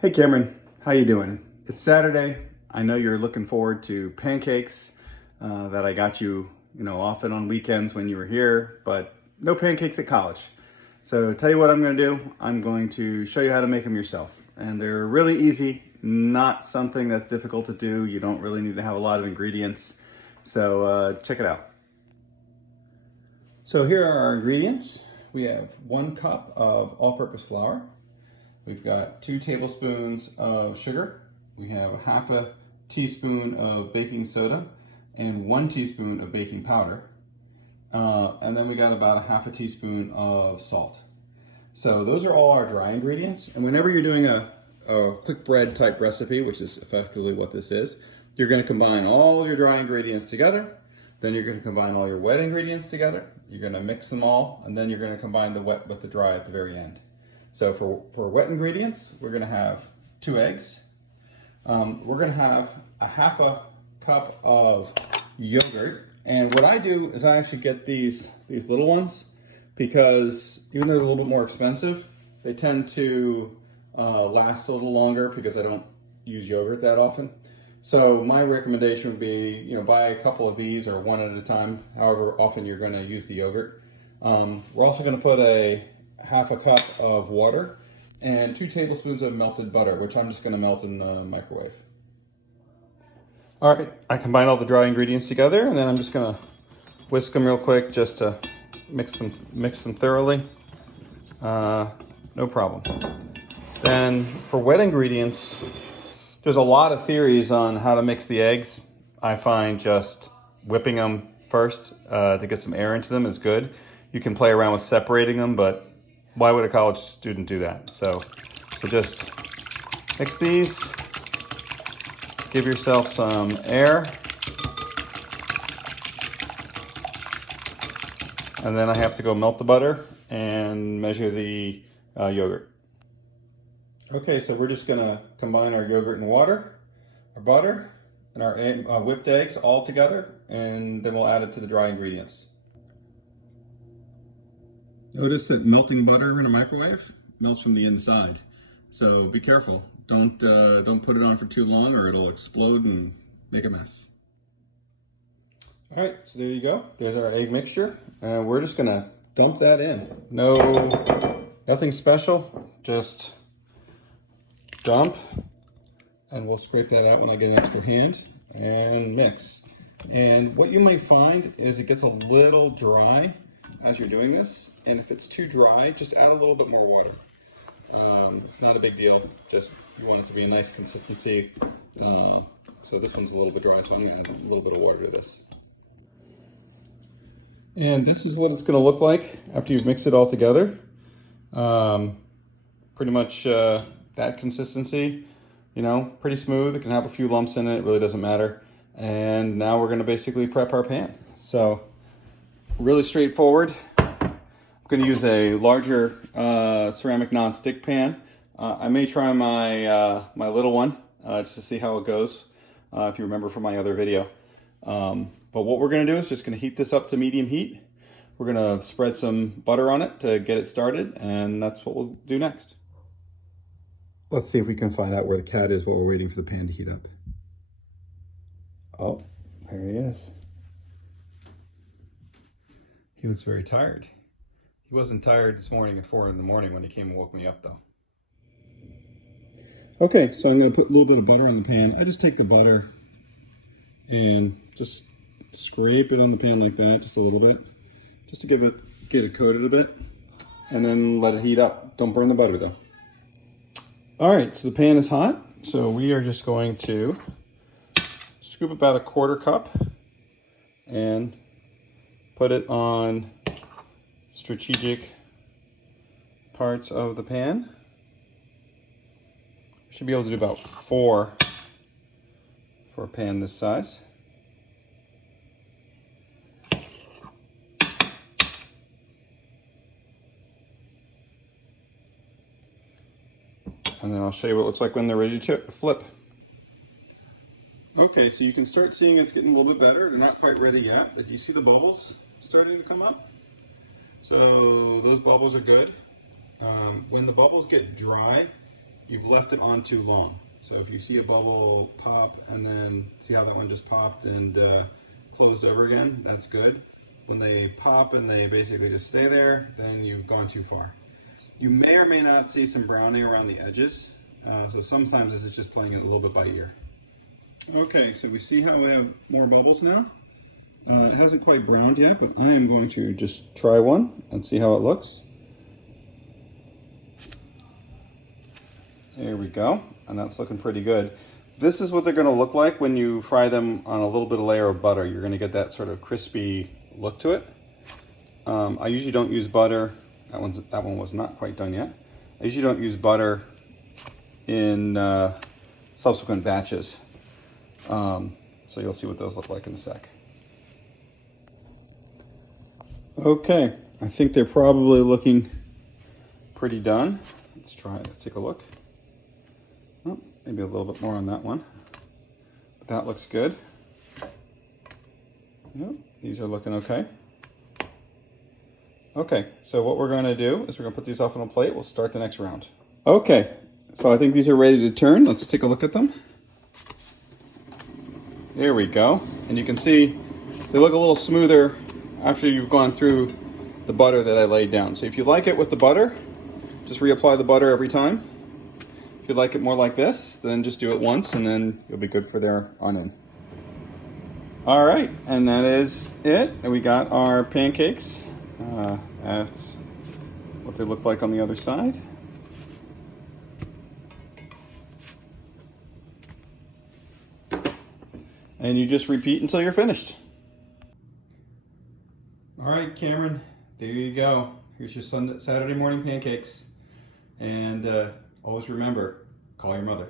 Hey Cameron, how you doing? It's Saturday. I know you're looking forward to pancakes that I got you, often on weekends when you were here, but no pancakes at college. So tell you what I'm going to do. I'm going to show you how to make them yourself. And they're really easy, not something that's difficult to do. You don't really need to have a lot of ingredients. So check it out. So here are our ingredients. We have 1 cup of all-purpose flour. We've got 2 tablespoons of sugar. We have half a teaspoon of baking soda and 1 teaspoon of baking powder. And then we got about a half a teaspoon of salt. So those are all our dry ingredients. And whenever you're doing a quick bread type recipe, which is effectively what this is, you're going to combine all your dry ingredients together. Then you're going to combine all your wet ingredients together. You're going to mix them all, and then you're going to combine the wet with the dry at the very end. So for wet ingredients, we're going to have 2 eggs. We're going to have a half a cup of yogurt. And what I do is I actually get these little ones because even though they're a little bit more expensive, they tend to last a little longer because I don't use yogurt that often. So my recommendation would be, buy a couple of these or one at a time, however often you're going to use the yogurt. We're also going to put a half a cup of water and 2 tablespoons of melted butter, which I'm just going to melt in the microwave. All right, I combine all the dry ingredients together, and then I'm just going to whisk them real quick just to mix them thoroughly. No problem. Then for wet ingredients, there's a lot of theories on how to mix the eggs. I find just whipping them first to get some air into them is good. You can play around with separating them, but why would a college student do that? So just mix these, give yourself some air, and then I have to go melt the butter and measure the yogurt. Okay, so we're just gonna combine our yogurt and water, our butter, and our whipped eggs all together, and then we'll add it to the dry ingredients. Notice that melting butter in a microwave melts from the inside, so be careful. Don't put it on for too long or it'll explode and make a mess. All right, so there you go. There's our egg mixture, and we're just gonna dump that in. Nothing special, just dump, and we'll scrape that out when I get an extra hand and mix. And what you might find is it gets a little dry as you're doing this, and if it's too dry, just add a little bit more water. It's not a big deal, just you want it to be a nice consistency. So this one's a little bit dry, so I'm going to add a little bit of water to this. And this is what it's going to look like after you've mixed it all together. Pretty much that consistency, pretty smooth. It can have a few lumps in it, it really doesn't matter. And now we're going to basically prep our pan. So really straightforward. I'm going to use a larger ceramic non-stick pan. I may try my little one just to see how it goes, if you remember from my other video. But what we're going to do is just going to heat this up to medium heat. We're going to spread some butter on it to get it started, and that's what we'll do next. Let's see if we can find out where the cat is while we're waiting for the pan to heat up. Oh, there he is. He looks very tired. He wasn't tired this morning at 4 in the morning when he came and woke me up though. Okay, so I'm going to put a little bit of butter on the pan. I just take the butter and just scrape it on the pan like that, just a little bit, just to get it coated a bit, and then let it heat up. Don't burn the butter though. All right, so the pan is hot, so we are just going to scoop about a 1/4 cup and put it on strategic parts of the pan. Should be able to do about 4 for a pan this size. And then I'll show you what it looks like when they're ready to flip. Okay, so you can start seeing it's getting a little bit better. They're not quite ready yet, but do you see the bubbles starting to come up? So those bubbles are good. When the bubbles get dry, you've left it on too long. So if you see a bubble pop and then see how that one just popped and closed over again, that's good. When they pop and they basically just stay there, then you've gone too far. You may or may not see some browning around the edges. So sometimes this is just playing it a little bit by ear. Okay, so we see how we have more bubbles now. It hasn't quite browned yet, but I am going to just try one and see how it looks. There we go, and that's looking pretty good. This is what they're going to look like when you fry them on a little bit of layer of butter. You're going to get that sort of crispy look to it. I usually don't use butter. That one was not quite done yet. I usually don't use butter in subsequent batches. So you'll see what those look like in a sec. Okay, I think they're probably looking pretty done. Let's take a look. Oh, maybe a little bit more on that one. But that looks good. Yep, these are looking okay. Okay, so what we're going to do is we're going to put these off on a plate. We'll start the next round. Okay, so I think these are ready to turn. Let's take a look at them. There we go. And you can see they look a little smoother after you've gone through the butter that I laid down. So if you like it with the butter, just reapply the butter every time. If you like it more like this, then just do it once and then you'll be good for there on in. All right, and that is it. And we got our pancakes. That's what they look like on the other side. And you just repeat until you're finished. All right, Cameron, there you go. Here's your Saturday morning pancakes. And always remember, call your mother.